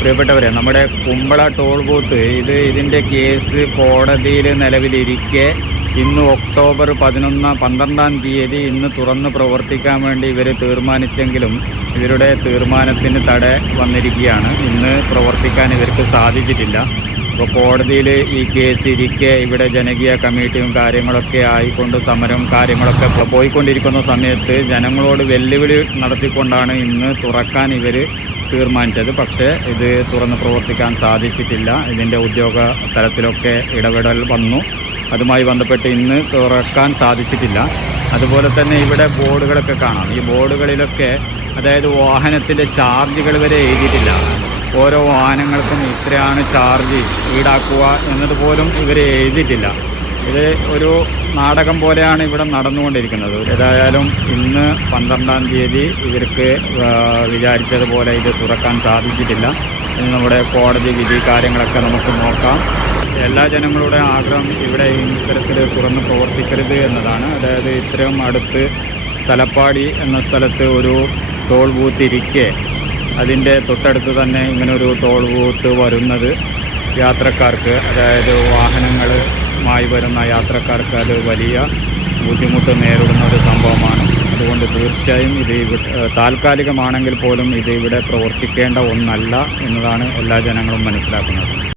പ്രിയപ്പെട്ടവരെ, നമ്മുടെ Kumbla toll booth ഇതിൻ്റെ കേസ് കോടതിയിൽ നിലവിലിരിക്കെ ഇന്ന് ഒക്ടോബർ 12-ാം തീയതി ഇന്ന് തുറന്ന് പ്രവർത്തിക്കാൻ വേണ്ടി ഇവർ തീരുമാനിച്ചെങ്കിലും ഇവരുടെ തീരുമാനത്തിന് തട വന്നിരിക്കുകയാണ്. ഇന്ന് പ്രവർത്തിക്കാൻ ഇവർക്ക് സാധിച്ചിട്ടില്ല. അപ്പോൾ കോടതിയിൽ ഈ കേസ് ഇരിക്കെ ഇവിടെ ജനകീയ കമ്മിറ്റിയും കാര്യങ്ങളൊക്കെ ആയിക്കൊണ്ട് സമരവും കാര്യങ്ങളൊക്കെ പോയിക്കൊണ്ടിരിക്കുന്ന സമയത്ത് ജനങ്ങളോട് വെല്ലുവിളി നടത്തിക്കൊണ്ടാണ് ഇന്ന് തുറക്കാൻ ഇവർ തീരുമാനിച്ചത്. പക്ഷേ ഇത് തുറന്ന് പ്രവർത്തിക്കാൻ സാധിച്ചിട്ടില്ല. ഇതിൻ്റെ ഉദ്യോഗ തലത്തിലൊക്കെ ഇടപെടൽ വന്നു. അതുമായി ബന്ധപ്പെട്ട് ഇന്ന് തുറക്കാൻ സാധിച്ചിട്ടില്ല. അതുപോലെ തന്നെ ഇവിടെ ബോർഡുകളൊക്കെ കാണാം. ഈ ബോർഡുകളിലൊക്കെ അതായത് വാഹനത്തിൻ്റെ ചാർജുകൾ വരെ എഴുതിയിട്ടില്ല. ഓരോ വാഹനങ്ങൾക്കും ഇത്രയാണ് ചാർജ് ഈടാക്കുക എന്നതുപോലും ഇവർ എഴുതിയിട്ടില്ല. ഇത് ഒരു നാടകം പോലെയാണ് ഇവിടെ നടന്നുകൊണ്ടിരിക്കുന്നത്. ഏതായാലും ഇന്ന് 12-ാം തീയതി ഇവർക്ക് വിചാരിച്ചതുപോലെ ഇത് തുറക്കാൻ സാധിച്ചിട്ടില്ല. ഇനി നമ്മുടെ കോടതി വിധി കാര്യങ്ങളൊക്കെ നമുക്ക് നോക്കാം. എല്ലാ ജനങ്ങളുടെ ആഗ്രഹം ഇവിടെ ഇത്തരത്തിൽ തുറന്ന് പ്രവർത്തിക്കരുത് എന്നതാണ്. അതായത് ഇത്രയും അടുത്ത് തലപ്പാടി എന്ന സ്ഥലത്ത് ഒരു ടോൾ ബൂത്ത് ഇരിക്കെ അതിൻ്റെ തൊട്ടടുത്ത് തന്നെ ഒരു ടോൾ ബൂത്ത് വരുന്നത് യാത്രക്കാർക്ക്, അതായത് വാഹനങ്ങളുമായി വരുന്ന യാത്രക്കാർക്ക് അത് വലിയ ബുദ്ധിമുട്ട് നേരിടുന്ന ഒരു സംഭവമാണ്. അതുകൊണ്ട് തീർച്ചയായും ഇത് താൽക്കാലികമാണെങ്കിൽ പോലും ഇത് ഇവിടെ പ്രവർത്തിക്കേണ്ട ഒന്നല്ല എന്നതാണ് എല്ലാ ജനങ്ങളും മനസ്സിലാക്കുന്നത്.